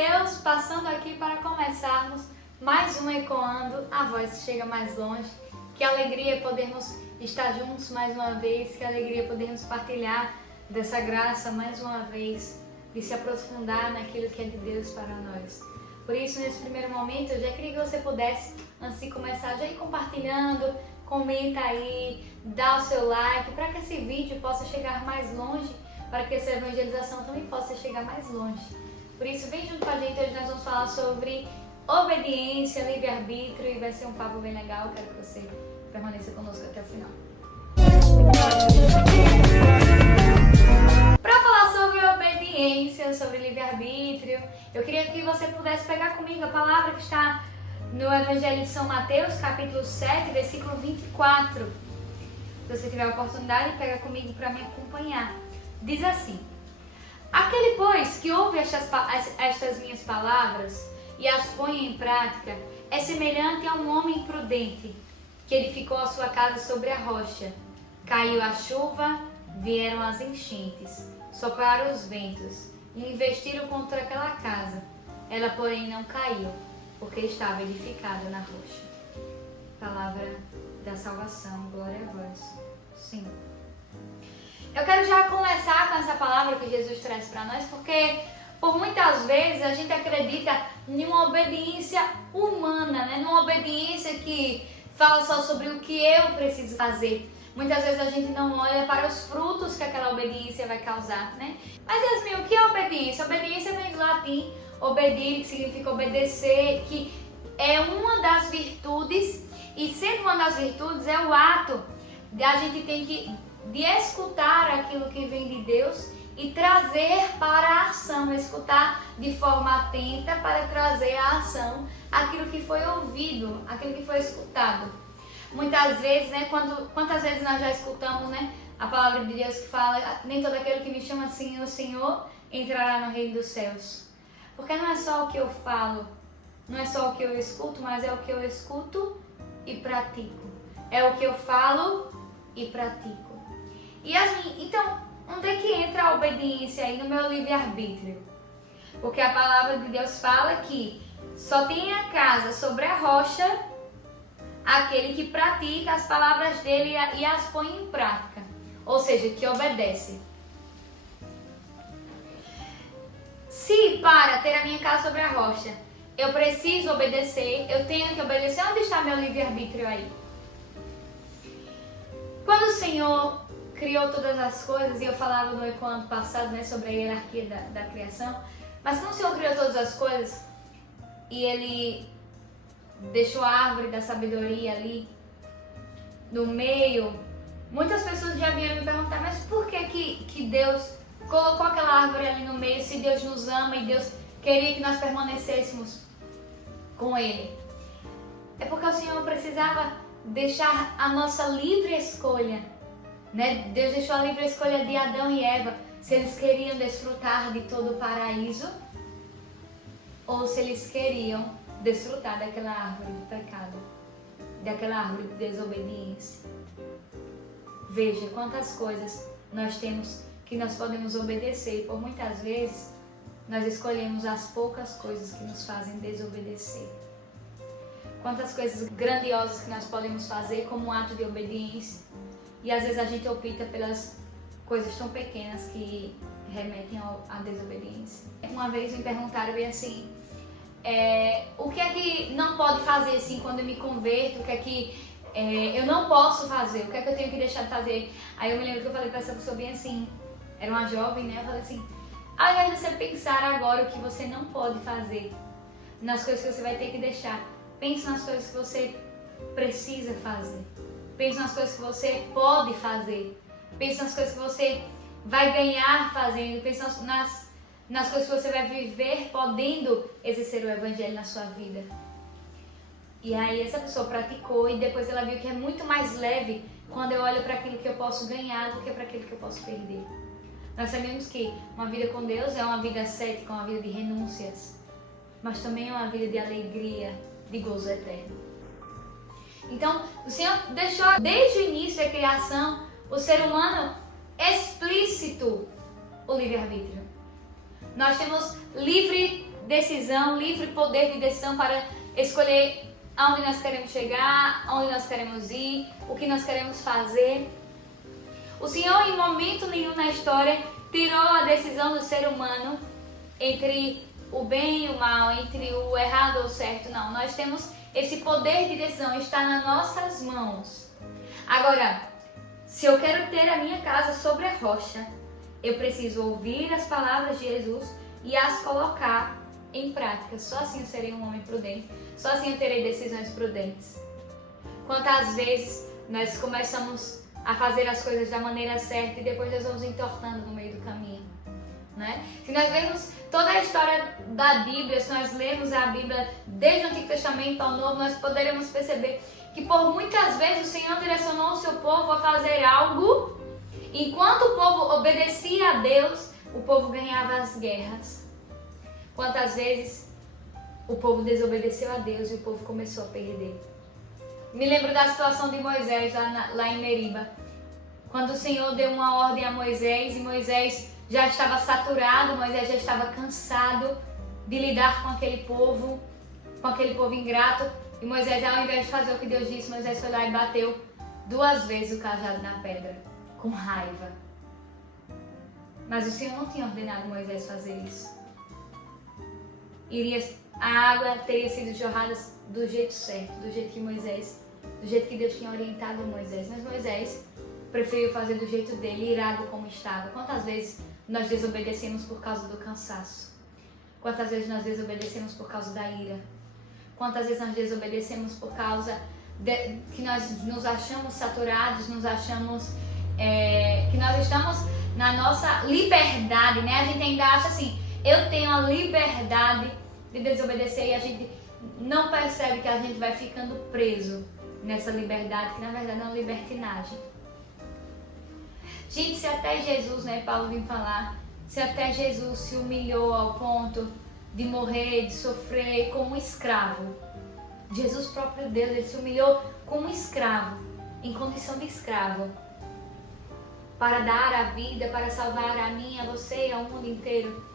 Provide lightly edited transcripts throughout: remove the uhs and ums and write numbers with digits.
Deus passando aqui para começarmos mais um Ecoando, a voz chega mais longe. Que alegria podermos estar juntos mais uma vez, que alegria podermos partilhar dessa graça mais uma vez, de se aprofundar naquilo que é de Deus para nós. Por isso, nesse primeiro momento, eu já queria que você pudesse, antes de começar, já ir compartilhando, comenta aí, dá o seu like, para que esse vídeo possa chegar mais longe, para que essa evangelização também possa chegar mais longe. Por isso, vem junto com a gente, hoje nós vamos falar sobre obediência, livre-arbítrio, e vai ser um papo bem legal. Quero que você permaneça conosco até o final. Para falar sobre obediência, sobre livre-arbítrio, eu queria que você pudesse pegar comigo a palavra que está no Evangelho de São Mateus, capítulo 7, versículo 24. Se você tiver a oportunidade, pega comigo para me acompanhar. Diz assim: aquele, pois, que ouve estas minhas palavras e as põe em prática, é semelhante a um homem prudente, que edificou a sua casa sobre a rocha. Caiu a chuva, vieram as enchentes, sopraram os ventos e investiram contra aquela casa. Ela, porém, não caiu, porque estava edificada na rocha. Palavra da salvação, glória a vós, Senhor. Eu quero já começar com essa palavra que Jesus traz para nós, porque por muitas vezes a gente acredita em uma obediência humana, né? Numa obediência que fala só sobre o que eu preciso fazer. Muitas vezes a gente não olha para os frutos que aquela obediência vai causar, né? Mas Yasmin, o que é obediência? Obediência vem do latim obedir, que significa obedecer, que é uma das virtudes, e sendo uma das virtudes é o ato de a gente tem de escutar aquilo que vem de Deus e trazer para a ação, escutar de forma atenta para trazer à ação aquilo que foi ouvido, aquilo que foi escutado. Muitas vezes, né, quantas vezes nós já escutamos, né, a palavra de Deus que fala: nem todo aquele que me chama Senhor, Senhor, entrará no reino dos céus. Porque não é só o que eu falo, não é só o que eu escuto, mas é o que eu escuto e pratico. É o que eu falo e pratico. E assim, então, onde é que entra a obediência aí no meu livre-arbítrio? Porque a palavra de Deus fala que só tem a casa sobre a rocha aquele que pratica as palavras dele e as põe em prática. Ou seja, que obedece. Se para ter a minha casa sobre a rocha eu preciso obedecer, eu tenho que obedecer, onde está meu livre-arbítrio aí? Quando o Senhor criou todas as coisas, e eu falava no Ecoando passado, né, sobre a hierarquia da criação, mas quando o Senhor criou todas as coisas e Ele deixou a árvore da sabedoria ali no meio, muitas pessoas já vieram me perguntar: mas por que Deus colocou aquela árvore ali no meio, se Deus nos ama e Deus queria que nós permanecêssemos com Ele? É porque o Senhor precisava deixar a nossa livre escolha, né? Deus deixou a livre escolha de Adão e Eva, se eles queriam desfrutar de todo o paraíso ou se eles queriam desfrutar daquela árvore do pecado, daquela árvore de desobediência. Veja quantas coisas nós temos que nós podemos obedecer, e por muitas vezes nós escolhemos as poucas coisas que nos fazem desobedecer. Quantas coisas grandiosas que nós podemos fazer como um ato de obediência, e às vezes a gente opta pelas coisas tão pequenas que remetem à desobediência. Uma vez me perguntaram bem assim: o que é que não pode fazer assim quando eu me converto? O que é que eu não posso fazer? O que é que eu tenho que deixar de fazer? Aí eu me lembro que eu falei para essa pessoa bem assim, era uma jovem, né? Eu falei assim: ao invés de você pensar agora o que você não pode fazer, nas coisas que você vai ter que deixar, pense nas coisas que você precisa fazer. Pense nas coisas que você pode fazer. Pense nas coisas que você vai ganhar fazendo. Pense nas coisas que você vai viver podendo exercer o evangelho na sua vida. E aí essa pessoa praticou e depois ela viu que é muito mais leve quando eu olho para aquilo que eu posso ganhar do que para aquilo que eu posso perder. Nós sabemos que uma vida com Deus é uma vida cética, uma vida de renúncias, mas também é uma vida de alegria, de gozo eterno. Então, o Senhor deixou desde o início da criação o ser humano explícito o livre-arbítrio. Nós temos livre decisão, livre poder de decisão para escolher aonde nós queremos chegar, aonde nós queremos ir, o que nós queremos fazer. O Senhor, em momento nenhum na história, tirou a decisão do ser humano entre o bem e o mal, entre o errado ou o certo. Não, nós temos esse poder de decisão, está nas nossas mãos. Agora, se eu quero ter a minha casa sobre a rocha, eu preciso ouvir as palavras de Jesus e as colocar em prática. Só assim eu serei um homem prudente, só assim eu terei decisões prudentes. Quantas vezes nós começamos a fazer as coisas da maneira certa e depois nós vamos entortando no meio do caminho, né? Se nós vemos toda a história da Bíblia, se nós lemos a Bíblia desde o Antigo Testamento ao Novo, nós poderemos perceber que por muitas vezes o Senhor direcionou o seu povo a fazer algo, enquanto o povo obedecia a Deus, o povo ganhava as guerras. Quantas vezes o povo desobedeceu a Deus e o povo começou a perder. Me lembro da situação de Moisés lá em Meriba, quando o Senhor deu uma ordem a Moisés e Moisés já estava saturado, Moisés já estava cansado de lidar com aquele povo ingrato. E Moisés, ao invés de fazer o que Deus disse, Moisés foi lá e bateu 2 vezes o cajado na pedra, com raiva. Mas o Senhor não tinha ordenado Moisés fazer isso. A água teria sido jorrada do jeito certo, do jeito que Deus tinha orientado Moisés. Mas Moisés preferiu fazer do jeito dele, irado como estava. Quantas vezes nós desobedecemos por causa do cansaço? Quantas vezes nós desobedecemos por causa da ira? Quantas vezes nós desobedecemos por causa que nós nos achamos saturados, nos achamos que nós estamos na nossa liberdade, né? A gente ainda acha assim, eu tenho a liberdade de desobedecer e a gente não percebe que a gente vai ficando preso nessa liberdade, que na verdade é uma libertinagem. Gente, se até Jesus, né, Paulo vem falar, se até Jesus se humilhou ao ponto de morrer, de sofrer como um escravo, Jesus próprio Deus, ele se humilhou como um escravo, em condição de escravo, para dar a vida, para salvar a mim, a você e ao mundo inteiro.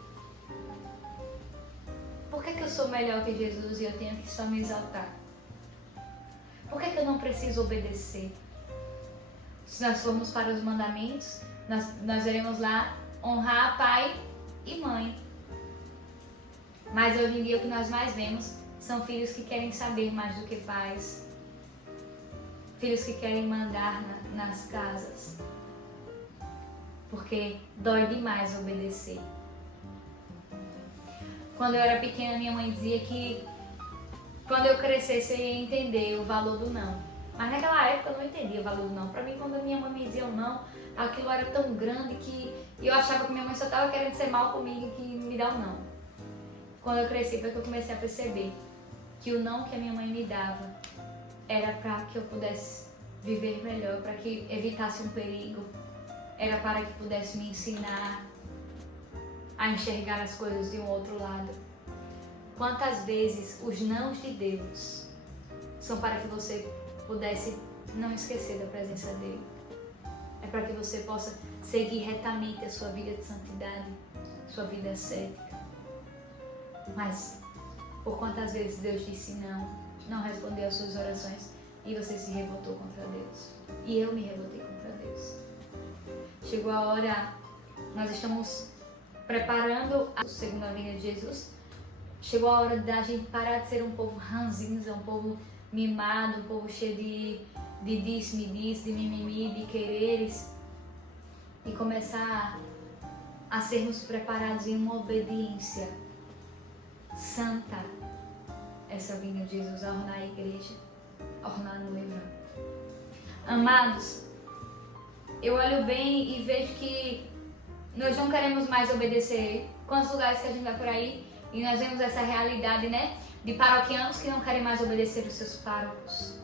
Por que eu sou melhor que Jesus e eu tenho que só me exaltar? Por que eu não preciso obedecer? Se nós formos para os mandamentos, nós iremos lá honrar pai e mãe. Mas hoje em dia o que nós mais vemos são filhos que querem saber mais do que pais. Filhos que querem mandar nas casas. Porque dói demais obedecer. Quando eu era pequena, minha mãe dizia que quando eu crescesse eu ia entender o valor do não. Mas naquela época eu não entendia o valor do não. Pra mim, quando a minha mãe me dizia o não, aquilo era tão grande que eu achava que minha mãe só estava querendo ser mal comigo e que me dá o não. Quando eu cresci foi que eu comecei a perceber que o não que a minha mãe me dava era para que eu pudesse viver melhor, para que evitasse um perigo, era para que pudesse me ensinar a enxergar as coisas de um outro lado. Quantas vezes os nãos de Deus são para que você pudesse não esquecer da presença dele. É para que você possa seguir retamente a sua vida de santidade, sua vida ascética. Mas, por quantas vezes Deus disse não respondeu às suas orações e você se revoltou contra Deus. E eu me revoltei contra Deus. Chegou a hora, nós estamos preparando a segunda vinda de Jesus. Chegou a hora da gente parar de ser um povo ranzinza, um povo mimado, um povo cheio de disse-me-disse, de mimimi, de quereres, e começar a sermos preparados em uma obediência santa. Essa vinda de Jesus a ornar a igreja, a ornar no livro. Amados, eu olho bem e vejo que nós não queremos mais obedecer. Quantos lugares que a gente vai por aí e nós vemos essa realidade, né? De paroquianos que não querem mais obedecer os seus párocos,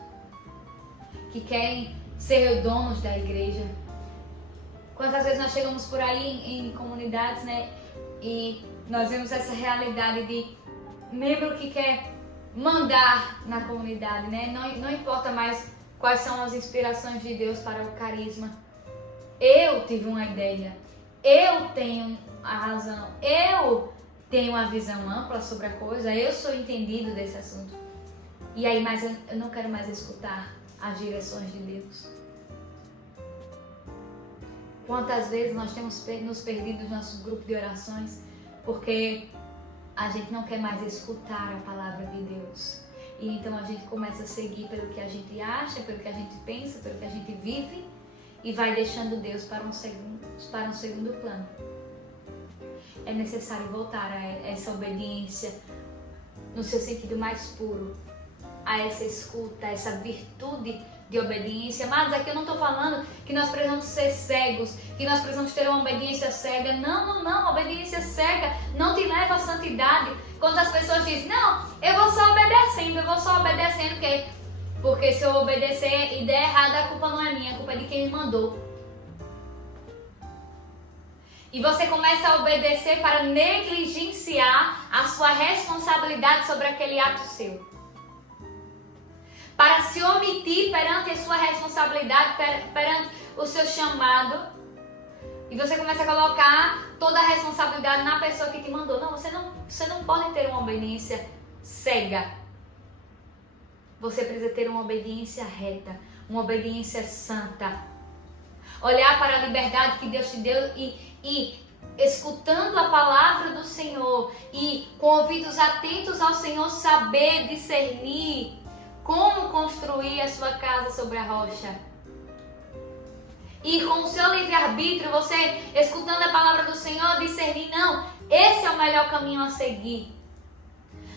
que querem ser donos da igreja. Quantas vezes nós chegamos por aí em comunidades, né? E nós vemos essa realidade de membro que quer mandar na comunidade, né? Não importa mais quais são as inspirações de Deus para o carisma. Eu tive uma ideia, eu tenho a razão, eu tenho uma visão ampla sobre a coisa, eu sou entendido desse assunto. E aí, mas eu não quero mais escutar as direções de Deus. Quantas vezes nós temos nos perdido no nosso grupo de orações porque a gente não quer mais escutar a palavra de Deus. E então a gente começa a seguir pelo que a gente acha, pelo que a gente pensa, pelo que a gente vive e vai deixando Deus para um segundo plano. É necessário voltar a essa obediência no seu sentido mais puro, a essa escuta, a essa virtude de obediência. Mas aqui eu não estou falando que nós precisamos ser cegos, que nós precisamos ter uma obediência cega. Não, obediência cega não te leva à santidade. Quando as pessoas dizem, não, eu vou só obedecendo, porque se eu obedecer e der errado, a culpa não é minha, a culpa é de quem me mandou. E você começa a obedecer para negligenciar a sua responsabilidade sobre aquele ato seu. Para se omitir perante a sua responsabilidade, perante o seu chamado. E você começa a colocar toda a responsabilidade na pessoa que te mandou. Não, você não pode ter uma obediência cega. Você precisa ter uma obediência reta, uma obediência santa. Olhar para a liberdade que Deus te deu e escutando a palavra do Senhor e com ouvidos atentos ao Senhor, saber discernir como construir a sua casa sobre a rocha. E com o seu livre-arbítrio, você escutando a palavra do Senhor, discernir, não, esse é o melhor caminho a seguir.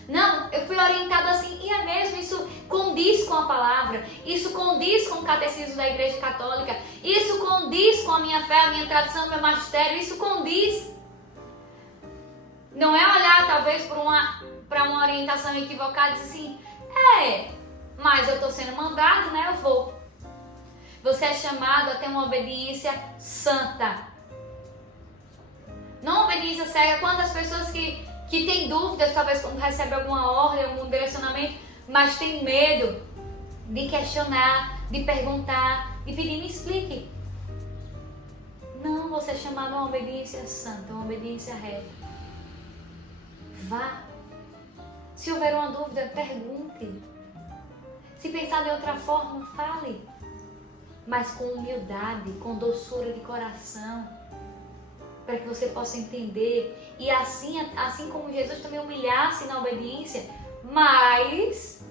Não, eu fui orientado assim, e é mesmo, isso condiz com a palavra, isso condiz com o catecismo da Igreja Católica, isso condiz com a minha fé, a minha tradição, o meu magistério, isso condiz. Não é olhar talvez para uma orientação equivocada e dizer assim, mas eu estou sendo mandado, né? Eu vou. Você é chamado a ter uma obediência santa. Não obediência cega. Quantas pessoas que têm dúvidas, talvez quando recebem alguma ordem, algum direcionamento, mas tem medo de questionar, de perguntar, de pedir, me explique. Não, você é chamado a uma obediência santa, uma obediência reta. Vá. Se houver uma dúvida, pergunte. Se pensar de outra forma, fale. Mas com humildade, com doçura de coração. Para que você possa entender. E assim como Jesus também humilhasse na obediência, mas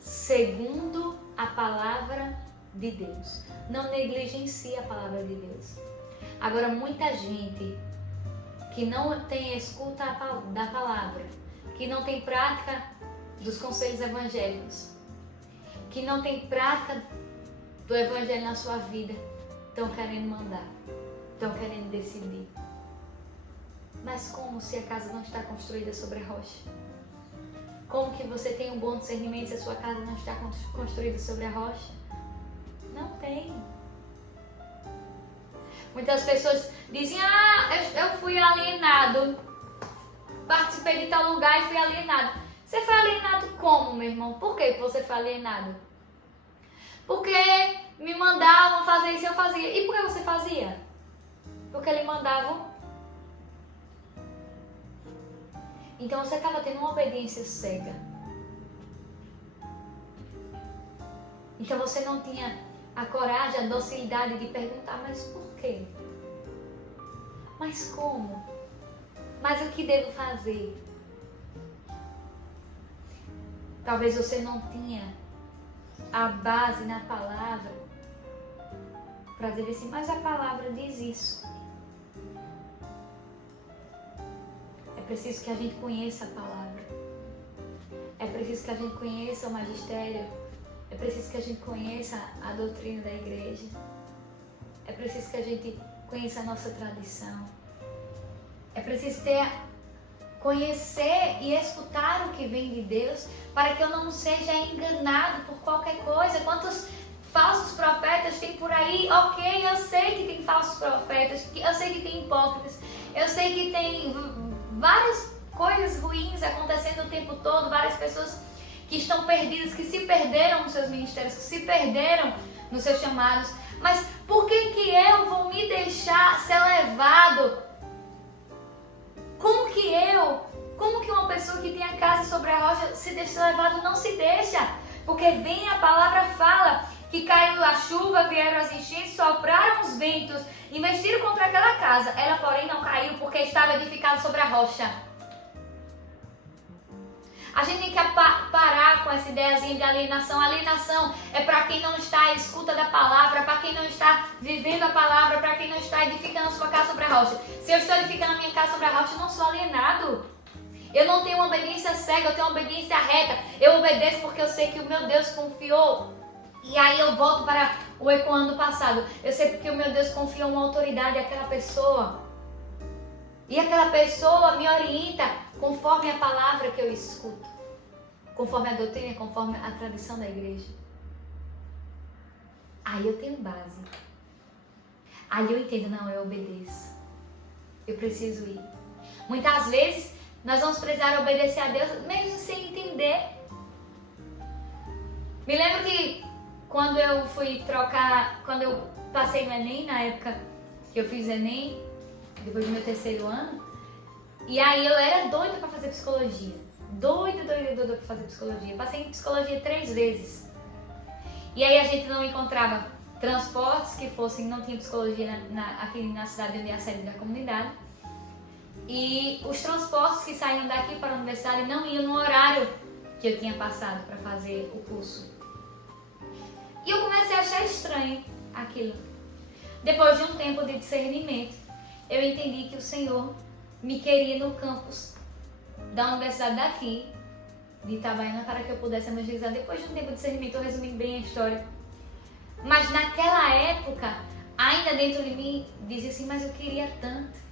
segundo a palavra de Deus. Não negligencie a palavra de Deus. Agora, muita gente que não tem escuta da palavra, que não tem prática dos conselhos evangélicos, que não tem prática do evangelho na sua vida, estão querendo mandar, estão querendo decidir. Mas como se a casa não está construída sobre a rocha? Como que você tem um bom discernimento se a sua casa não está construída sobre a rocha? Não tem. Muitas pessoas dizem, eu fui alienado, participei de tal lugar e fui alienado. Você foi alienado como, meu irmão? Por que você foi alienado? Porque me mandavam fazer isso e eu fazia. E por que você fazia? Porque eles mandavam. Então você estava tendo uma obediência cega. Então você não tinha a coragem, a docilidade de perguntar, mas por quê? Mas como? Mas o que devo fazer? Talvez você não tinha a base na palavra para dizer assim, mas a palavra diz isso. É preciso que a gente conheça a palavra. É preciso que a gente conheça o magistério. É preciso que a gente conheça a doutrina da igreja. É preciso que a gente conheça a nossa tradição. É preciso conhecer e escutar o que vem de Deus para que eu não seja enganado por qualquer coisa. Quantos falsos profetas tem por aí? Ok, eu sei que tem falsos profetas, eu sei que tem hipócritas, eu sei que tem várias coisas ruins acontecendo o tempo todo, várias pessoas que estão perdidas, que se perderam nos seus ministérios, que se perderam nos seus chamados. Mas por que eu vou me deixar ser levado Como que uma pessoa que tem a casa sobre a rocha se deixa levado? Não se deixa. Porque vem a palavra fala que caiu a chuva, vieram as enchentes, sopraram os ventos, investiram contra aquela casa. Ela, porém, não caiu porque estava edificada sobre a rocha. A gente tem que parar com essa ideiazinha de alienação. Alienação é para quem não está à escuta da palavra, para quem não está vivendo a palavra, para quem não está edificando a sua casa sobre a rocha. Se eu estou edificando a minha casa sobre a rocha, eu não sou alienado. Eu não tenho uma obediência cega, eu tenho uma obediência reta. Eu obedeço porque eu sei que o meu Deus confiou. E aí eu volto para o ecoando do passado. Eu sei porque o meu Deus confiou uma autoridade àquela pessoa. E aquela pessoa me orienta conforme a palavra que eu escuto. Conforme a doutrina, conforme a tradição da igreja. Aí eu tenho base. Aí eu entendo, não, eu obedeço. Eu preciso ir. Muitas vezes nós vamos precisar obedecer a Deus mesmo sem entender. Me lembro que quando eu passei no Enem, na época que eu fiz Enem, depois do meu 3º ano, e aí eu era doida para fazer psicologia. Doida para fazer psicologia. Passei em psicologia 3 vezes. E aí a gente não encontrava transportes que fossem, não tinha psicologia aqui na cidade onde é a sede da comunidade. E os transportes que saíam daqui para a universidade não iam no horário que eu tinha passado para fazer o curso. E eu comecei a achar estranho aquilo. Depois de um tempo de discernimento, eu entendi que o Senhor me queria no campus da universidade daqui, de Itabaiana, para que eu pudesse evangelizar. Depois de um tempo de discernimento, eu resumi bem a história. Mas naquela época, ainda dentro de mim, dizia assim, mas eu queria tanto.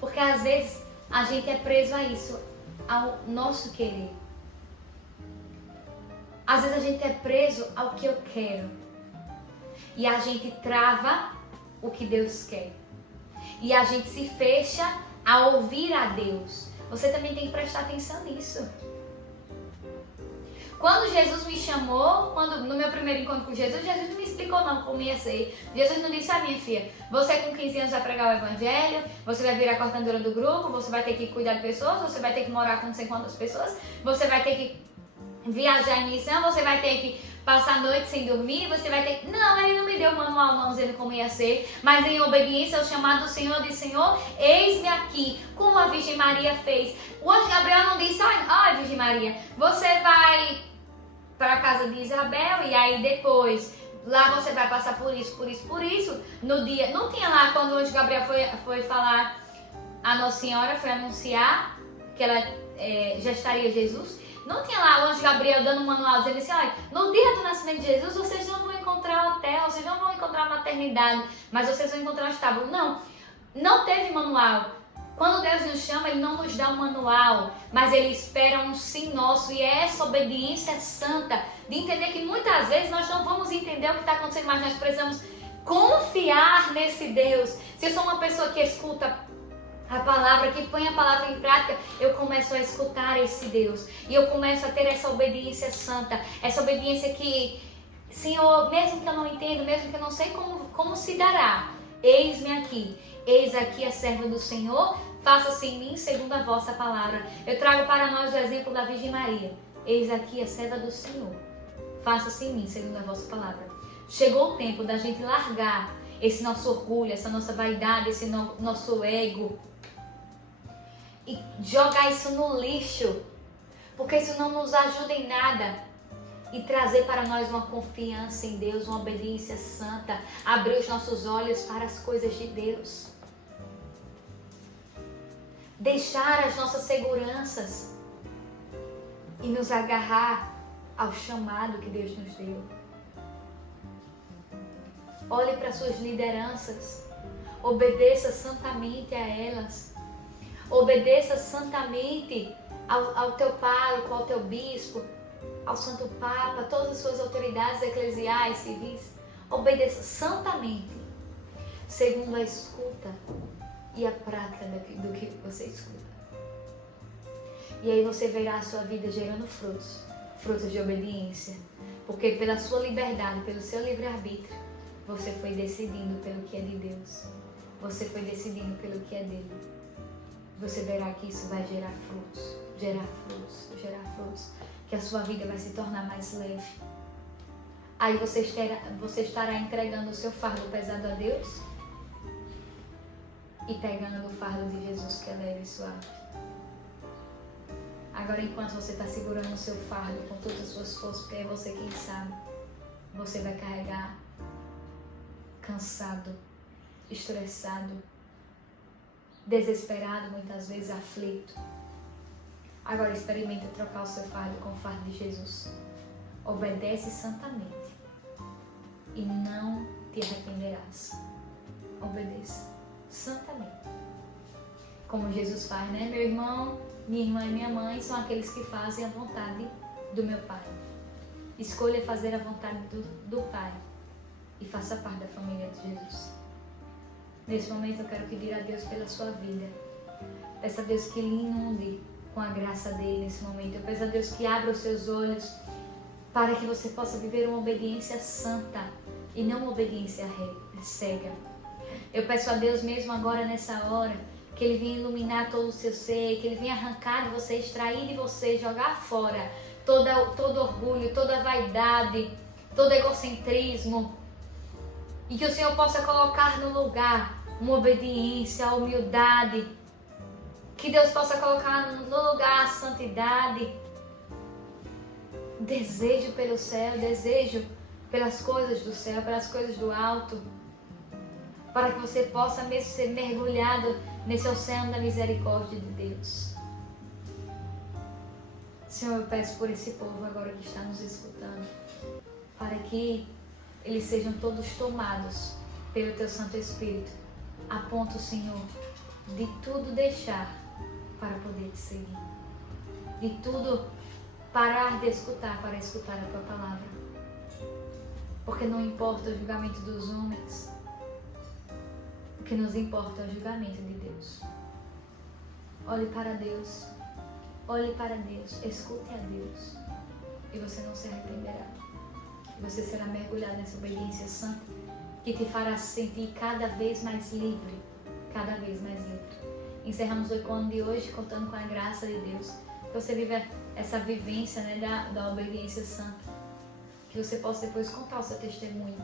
Porque às vezes a gente é preso a isso, ao nosso querer. Às vezes a gente é preso ao que eu quero. E a gente trava o que Deus quer. E a gente se fecha a ouvir a Deus. Você também tem que prestar atenção nisso. Quando Jesus me chamou, no meu primeiro encontro com Jesus, Jesus não me explicou não como ia ser. Jesus não disse, minha filha, você com 15 anos vai pregar o evangelho, você vai virar a coordenadora do grupo, você vai ter que cuidar de pessoas, você vai ter que morar com não sei quantas pessoas, você vai ter que viajar em missão, você vai ter que passar a noite sem dormir, você vai ter que... Não, ele não me deu manual não dizendo como ia ser, mas em obediência ao chamado do Senhor, disse, Senhor, eis-me aqui, como a Virgem Maria fez. O anjo Gabriel não disse, olha Virgem Maria, você vai para a casa de Isabel e aí depois lá você vai passar por isso. No dia, não tinha lá quando o anjo Gabriel foi falar, a Nossa Senhora foi anunciar que ela gestaria Jesus. Não tinha lá o anjo Gabriel dando um manual dizendo assim, olha, no dia do nascimento de Jesus vocês não vão encontrar a terra, vocês não vão encontrar a maternidade, mas vocês vão encontrar um estábulo. Não teve manual. Quando Deus nos chama, Ele não nos dá um manual, mas Ele espera um sim nosso. E é essa obediência santa de entender que muitas vezes nós não vamos entender o que está acontecendo, mas nós precisamos confiar nesse Deus. Se eu sou uma pessoa que escuta a palavra, que põe a palavra em prática, eu começo a escutar esse Deus. E eu começo a ter essa obediência santa, essa obediência que, Senhor, mesmo que eu não entenda, mesmo que eu não sei como se dará, eis-me aqui. Eis aqui a serva do Senhor, faça-se em mim segundo a vossa palavra. Eu trago para nós o exemplo da Virgem Maria. Eis aqui a serva do Senhor, faça-se em mim segundo a vossa palavra. Chegou o tempo da gente largar esse nosso orgulho, essa nossa vaidade, esse nosso ego e jogar isso no lixo, porque isso não nos ajuda em nada. E trazer para nós uma confiança em Deus, uma obediência santa, abrir os nossos olhos para as coisas de Deus. Deixar as nossas seguranças e nos agarrar ao chamado que Deus nos deu. Olhe para suas lideranças, obedeça santamente a elas, obedeça santamente ao teu pároco, ao teu bispo, ao Santo Papa, todas as suas autoridades eclesiais, civis. Obedeça santamente, segundo a escuta e a prática do que você escuta. E aí você verá a sua vida gerando frutos de obediência, porque pela sua liberdade, pelo seu livre-arbítrio, você foi decidindo pelo que é de Deus, você foi decidindo pelo que é dele. Você verá que isso vai gerar frutos, gerar frutos, que a sua vida vai se tornar mais leve. Aí você estará entregando o seu fardo pesado a Deus e pegando o fardo de Jesus, que é leve e suave. Agora, enquanto você está segurando o seu fardo com todas as suas forças, porque é você quem sabe, você vai carregar cansado, estressado, desesperado, muitas vezes aflito. Agora experimenta trocar o seu fardo com o fardo de Jesus. Obedece santamente e não te arrependerás. Obedeça santamente. Como Jesus faz, né? Meu irmão, minha irmã e minha mãe são aqueles que fazem a vontade do meu Pai. Escolha fazer a vontade do Pai e faça parte da família de Jesus. Nesse momento eu quero pedir a Deus pela sua vida. Peço a Deus que lhe inunde com a graça dele nesse momento. Eu peço a Deus que abra os seus olhos para que você possa viver uma obediência santa e não uma obediência cega. Eu peço a Deus mesmo agora nessa hora que Ele venha iluminar todo o seu ser, que Ele venha arrancar de você, extrair de você, jogar fora todo orgulho, toda vaidade, todo egocentrismo, e que o Senhor possa colocar no lugar uma obediência, a humildade, que Deus possa colocar no lugar a santidade, desejo pelo céu, desejo pelas coisas do céu, pelas coisas do alto, para que você possa mesmo ser mergulhado nesse oceano da misericórdia de Deus. Senhor, eu peço por esse povo agora que está nos escutando, para que eles sejam todos tomados pelo Teu Santo Espírito, a ponto, Senhor, de tudo deixar para poder Te seguir, de tudo parar de escutar para escutar a Tua Palavra, porque não importa o julgamento dos homens, o que nos importa é o julgamento de Deus. Olhe para Deus, escute a Deus e você não se arrependerá. Você será mergulhado nessa obediência santa que te fará se sentir cada vez mais livre, cada vez mais livre. Encerramos o encontro de hoje contando com a graça de Deus, que você viva essa vivência, né, da obediência santa, que você possa depois contar o seu testemunho,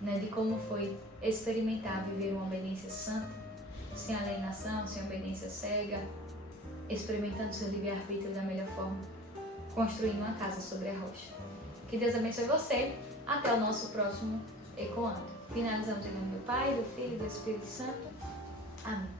né, de como foi experimentar viver uma obediência santa, sem alienação, sem obediência cega, experimentando seu livre-arbítrio da melhor forma, construindo uma casa sobre a rocha. Que Deus abençoe você. Até o nosso próximo Ecoando. Finalizamos em nome do Pai, do Filho e do Espírito Santo. Amém.